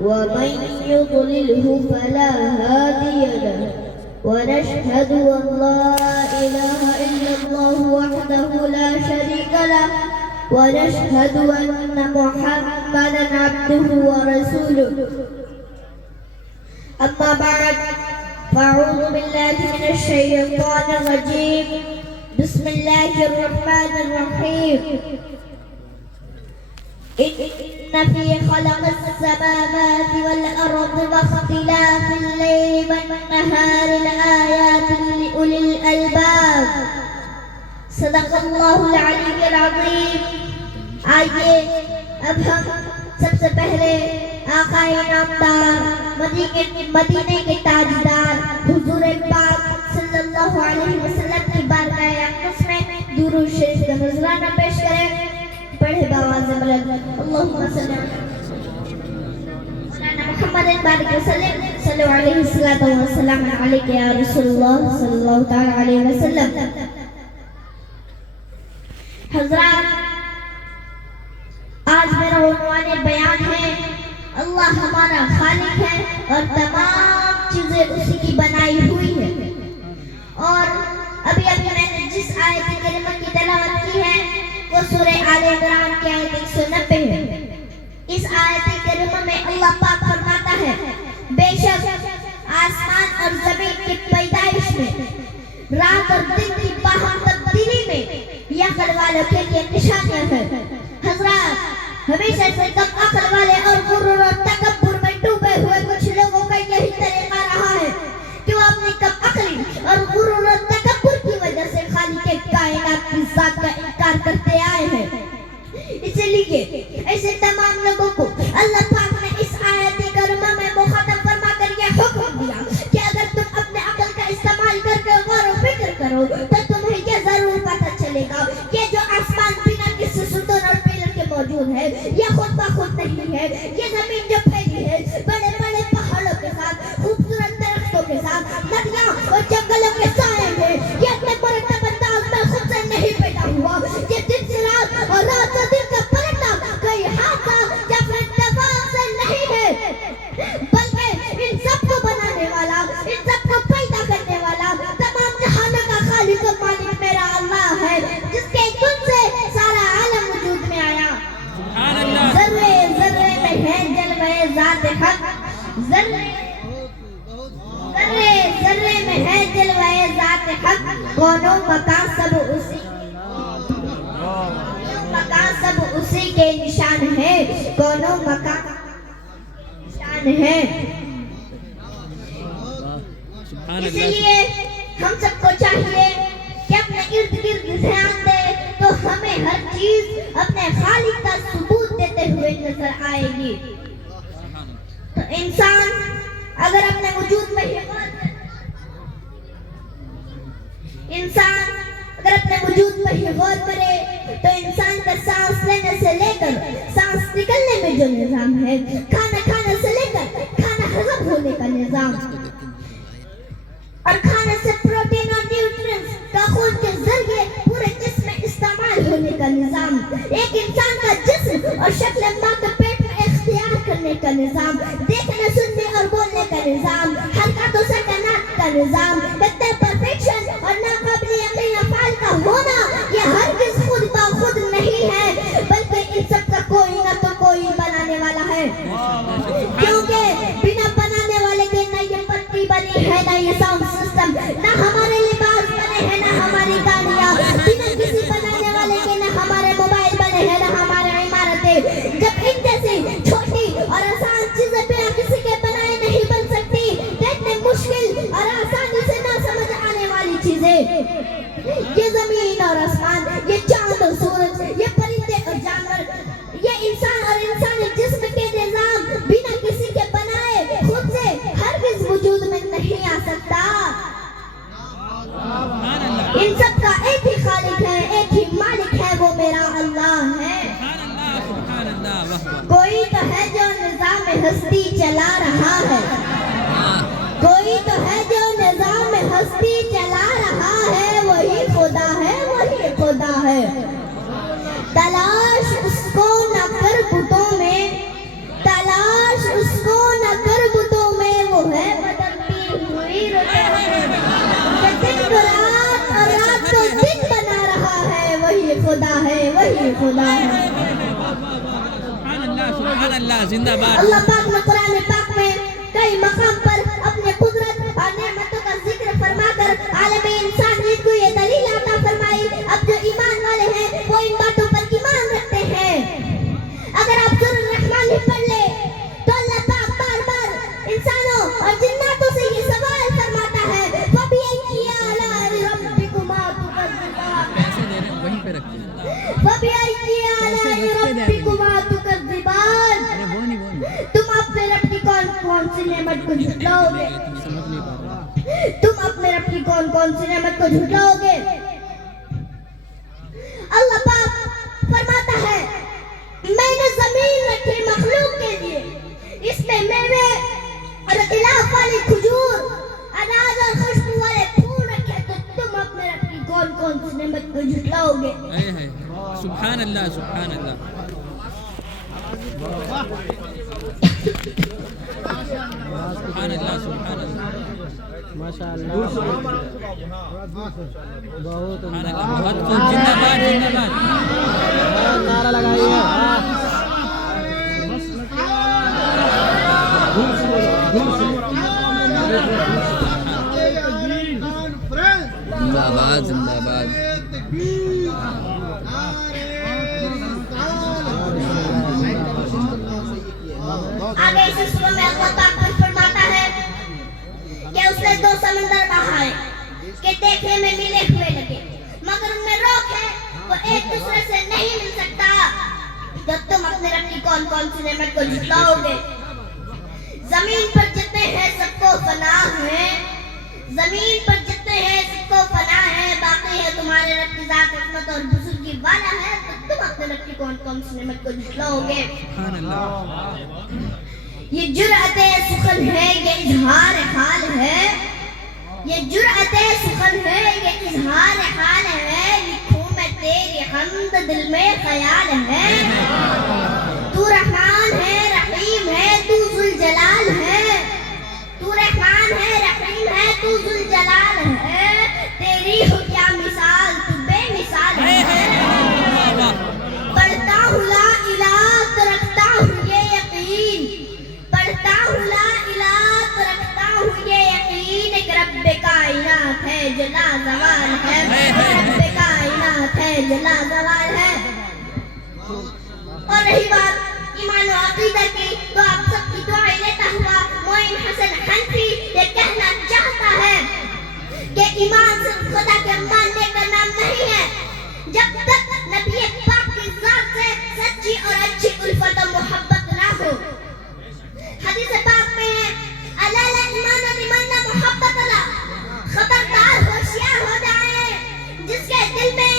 ومن يضلله فلا هادي له ونشهد أن لا إله إلا الله وحده لا شريك له ونشهد أن محمدا عبده ورسوله. أما بعد فأعوذ بالله من الشيطان الرجيم. بسم الله الرحمن الرحيم. إن في خلق السماوات والأرض واختلاف الليل والنهار لآيات لأولي الألباب. صدق الله العلی العظیم. آئیے اب ہم سب سے پہلے آقا انعامدار مدینے کے تاجدار حضور پاک صلی اللہ علیہ وسلم کی بارگاہ اقدس میں درود شریف کا نذرانہ پیش کریں. پڑھے باواز بلند اللہم صلی علی محمد بارک وسلم صلی علیہ الصلوۃ والسلام علیک یا رسول اللہ صلی اللہ تعالی علیہ وسلم. حضرات آج میرا عنوان بیان ہے اللہ ہمارا خالق ہے اور تمام چیزیں اسی کی بنائی ہوئی ہے. اور ابھی میں نے جس آیت کریمہ کی تلاوت کی ہے وہ سورہ آل عمران کی آیت 190 ہے. اس آیت کریمہ میں اللہ پاک فرماتا ہے بے شک آسمان اور زمین کی پیدائش میں، رات اور دن کی باہم تبدیلی میں یہ عقل والوں کے لیے نشانیاں ہیں. حضرات ہمیشہ سے کم عقل والے اور غرور اور تکبر میں ڈوبے ہوئے کچھ لوگوں کا یہی طریقہ رہا ہے کہ وہ اپنی کم عقلی اور غرور اور تکبر کی وجہ سے خالق کائنات کی ذات کا انکار کرتے آئے ہیں. اسی لیے ایسے تمام لوگوں کو اللہ پاک نے اس آیت کریمہ میں مخاطب فرما کر یہ حکم دیا کہ اگر تم اپنے عقل کا استعمال کر کے غور و فکر کرو تو تمہیں یہ ضرور پتہ چلے گا کہ جو آسمان بنا کسی ستون اور پلر کے موجود ہے یہ خود بخود نہیں ہے. یہ زمین جو پھیلی ہے بڑے بڑے پہاڑوں کے ساتھ، خوبصورت درختوں کے ساتھ، ندیاں اور جنگلوں کے سائے ہیں. یہ اپنے مرتب انداز میں خود سے نہیں پیدا ہوا. یہ دن سے رات اور رات سے دن کا پلٹنا کوئی حادثہ یا پھر اتفاق سے نہیں ہے، بلکہ ان سب کو بنانے والا، ان سب کو پیدا کرنے والا، تمام جہانوں کا خالق و مالک میرا اللہ ہے جس کے کن سے سارا عالم وجود میں آیا. ذرے ذرے میں ہے جلوہ ذات حق، ذرے ذرے میں ہے جلوہ ذات حق. کون و مکان سب اسی کے کے نشان ہے، کونوں مکان نشان ہے۔ اس لیے ہم سب کو چاہیے کہ اپنے ارد گرد دھیان دے تو ہمیں ہر چیز اپنے خالق کا ثبوت دیتے ہوئے نظر آئے گی۔ تو انسان اگر اپنے وجود پہ غور کرے تو انسان کا سانس لینے سے لے کر سانس نکلنے میں جو نظام ہے، کھانا کھانے سے لے کر کھانا ہضم ہونے کا نظام، اور کھانے سے پروٹین اور نیوٹرینٹس کا خون کے ذریعے پورے جسم میں استعمال ہونے کا نظام، ایک انسان کا جسم اور شکل ماں کے پیٹ میں اختیار کرنے کا نظام، دیکھنے سننے اور بولنے کا نظام، حرکات و سکنات کا نظام، اتنے پرفیکشن اور ناقابل یقین افعال کا ہونا یہ ہرگز خود بخود نہیں ہے، بلکہ ان سب کا کوئی نہ تو کوئی بنانے والا ہے، کیونکہ بنا بنانے والے کے نہ یہ پتی بنی ہے، نہ یہ ساؤنڈ سسٹم، نہ ہمارے لباس بنے ہیں، نہ ہماری گاڑیاں، بنا کسی بنانے والے کے نہ ہمارے موبائل بنے ہیں، نہ ہمارے عمارتیں۔ جب ان جیسی چھوٹی اور آسان چیزیں بنا کسی کے بنائے نہیں بن سکتی، اتنے مشکل اور آسانی سے نہ سمجھ آنے والی چیزیں، یہ زمین اور آسمان، یہ چاند اور سورج، یہ پرندے اور جانور، یہ انسان اور انسانی جسم کے نظام بنا کسی کے بنائے خود سے ہرگز وجود میں نہیں آ سکتا۔ ان سب کا ایک ہی خالق ہے، ایک ہی مالک ہے، وہ میرا اللہ ہے۔ کوئی تو ہے جو نظام ہستی چلا رہا ہے، کوئی تو ہے جو نظام ہستی چلا رہا ہے، وہی خدا ہے، وہی خدا ہے۔ تلاش اس کو نہ کر بتوں میں، تلاش اس کو نہ کر بتوں میں، وہ ہے بدلتی ہوئی رتوں میں، کہ دن کو رات اور رات کو دن بنا رہا ہے، وہی خدا ہے، وہی خدا ہے۔ سبحان اللہ، زندہ باد۔ اللہ پاک نے قرآن پاک میں کئی مقام پر اپنے قدرت اور نعمتوں کا ذکر فرما کر عالم انسانیت کو یہ دلیل عطا فرمائی۔ اب جو ایمان والے ہیں وہ ان باتوں پر ایمان رکھتے ہیں۔ اگر آپ سورۃ الرحمن ہی پڑھ لیں تو اللہ پاک بار بار انسانوں اور جناتوں سے یہ سوال فرماتا ہے، فَبِأَيِّ آلَاءِ رَبِّكُمَا تُكَذِّبَانِ، پیسے دے رہے ہیں وہیں پہ رکھتے ہیں۔ فَبِأَيِّ آلَاءِ رَبِّكُمَا تُكَذِّبَانِ، وہ نہیں تم اپنے رب کی کون کون سی نعمت کو جھٹلاؤ گے، سمجھ نہیں پا رہا۔ تم اپنے رب کی کون کون سی نعمت کو جھٹلاؤ گے۔ اللہ پاک فرماتا ہے، میں نے زمین رکھی مخلوق کے لیے، اس میں میوے اور غلاف والی کھجور، اناج اور خوشبو والے پھول رکھے، تو تم اپنے رب کی کون کون سی نعمت کو جھٹلاؤ گے۔ سبحان اللہ، سبحان اللہ۔ سبحان اللہ، سبحان اللہ، ماشاء اللہ، بہت سبحان اللہ، بہت خوب، زندہ باد، زندہ باد۔ نعرہ لگائیے۔ زندہ باد، زندہ باد۔ آگے اسی سورہ میں اللہ پاک فرماتا ہے کہ اس نے دو سمندر بہائے کہ دیکھنے میں ملے ہوئے لگے، مگر ان میں روک ہے، وہ ایک دوسرے سے نہیں مل سکتا۔ تو تم اپنے رب کی کون کون سی نعمت کو جھٹلاؤ گے۔ زمین پر جتنے ہیں سب کو فنا ہے، زمین پر جتنے ہیں سب کو فنا ہے، باقی ہے تمہارے رب کی ذات حکمت اور بزرگی والا ہے، تو تم اپنے رب کی کون کون سی نعمت کو جھٹلاؤ گے۔ سبحان اللہ۔ یہ جرأت سخن ہے، یہ اظہار حال ہے، یہ جرأت سخن ہے، یہ اظہار حال ہے، لکھوں میں تیری حمد دل میں خیال ہے۔ تو رحمان ہے، رحیم ہے، تو ذوالجلال ہے، تو رحمان ہے، رحیم ہے، تو ذوالجلال ہے، تیری ہو کیا مثال، تو بے مثال ہے۔ پڑھتا ہوں لا الہ تو رکھتا ہوں یہ یقین، پڑھتا ہوں لا الہ تو رکھتا ہوں یہ یقین، ایک رب کائنات ہے جو لازوال ہے، رب کائنات ہے جو لازوال ہے۔ اور ایمان و عقیدہ کی تو آپ سب کی دعائیں لیتا ہوا معین حسن حنفی یہ کہنا چاہتا ہے کہ ایمان صرف خدا کے ماننے کا نام نہیں ہے جب تک نبی پاک کی ذات سے سچی اور اچھی الفت و محبت نہ ہو. حدیث پاک میں ہے الا لا ایمان لمن لا محبت له. خبردار ہوشیار ہو جائے جس کے دل میں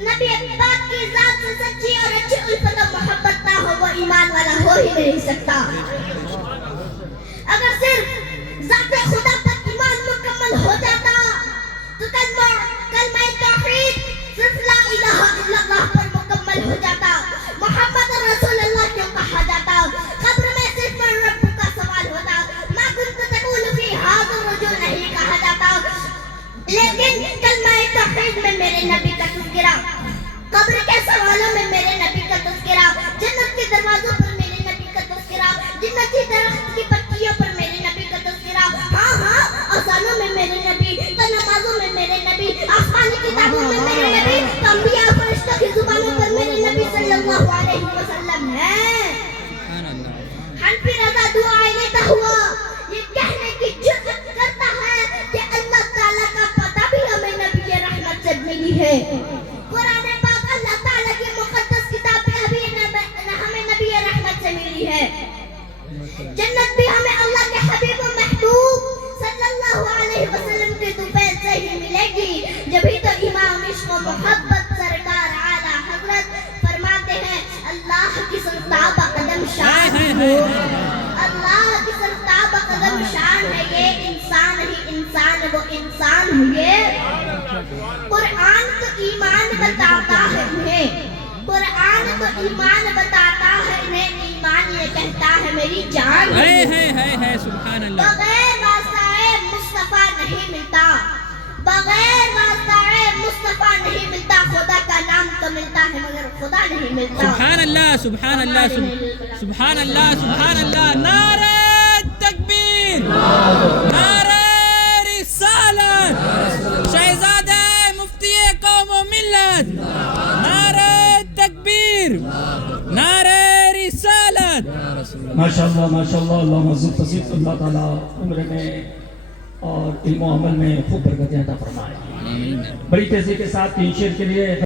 نبی پاک کی ذات سے سچی اور اچھی الفت و محبت نہ ہو وہ ایمان والا ہو ہی نہیں سکتا. اگر صرف ذات خدا پر ایمان مکمل ہو جاتا تو کلمہ توحید صرف لا الہ الا اللہ پر مکمل ہو جاتا. محمد رسول اللہ کیوں کہا جاتا؟ قبر میں صرف من رب کا سوال ہوتا. ما كنت تقول فی هذا الرجل نہیں کہا جاتا. لیکن کلمہ توحید میں میرے نبی کا تذکرہ، قبر کے سوالوں میں میرے نبی کا تذکرہ، جنت کے دروازوں پر میرے نبی کا تذکرہ، جنتی درخت کی پتیوں پر میرے نبی کا تذکرہ، ہاں آسانوں میں میرے نبی، نمازوں میں میرے نبی، آسمانی کتابوں میں میرے نبی، انبیاء فرشتوں کی زبانوں پر میرے نبی صلی اللہ علیہ وسلم ہے. حنفی رضا دعائیں لیتا ہوا یہ کہنے کی جرأت کرتا ہے کہ اللہ تعالیٰ کا پتہ بھی ہمیں نبی رحمت سے ملی ہے. قرآن پاک اللہ تعالیٰ کی مقدس کتاب بھی ہمیں نبی رحمت سے ملی ہے. جنت بھی ہمیں اللہ کے حبیب و محبوب صلی اللہ علیہ وسلم کے طفیل سے ہی ملے گی. جبھی تو امام عشق و محبت سرکار اعلیٰ حضرت فرماتے ہیں اللہ کی سرتاب قدم شان ہو. اللہ کی سرتاب قدم شان ہے یہ انسان ہی انسان وہ انسان ہوئے. قرآن تو ایمان بتاتا ہے انہیں، قرآن تو ایمان بتاتا ہے انہیں. ایمان یہ کہتا ہے میری جان ہے سبحان اللہ. بغیر واسطہ مصطفیٰ نہیں ملتا، بغیر واسطہ مصطفیٰ نہیں ملتا. خدا کا نام تو ملتا ہے مگر خدا نہیں ملتا. سبحان اللہ سبحان اللہ سبحان اللہ سبحان اللہ. نعرہ تکبیر، نعرہ رسالت، شہزادہ مفتی قوم و ملت. نعرہ تکبیر، نعرہ رسالت. ماشاءاللہ ماشاءاللہ. اللہ مزید فضیل اللہ تعالیٰ عمر میں اور علم و عمل میں خوب برکتیں عطا فرمائے. بڑی تیزی کے ساتھ 3 شعر کے لیے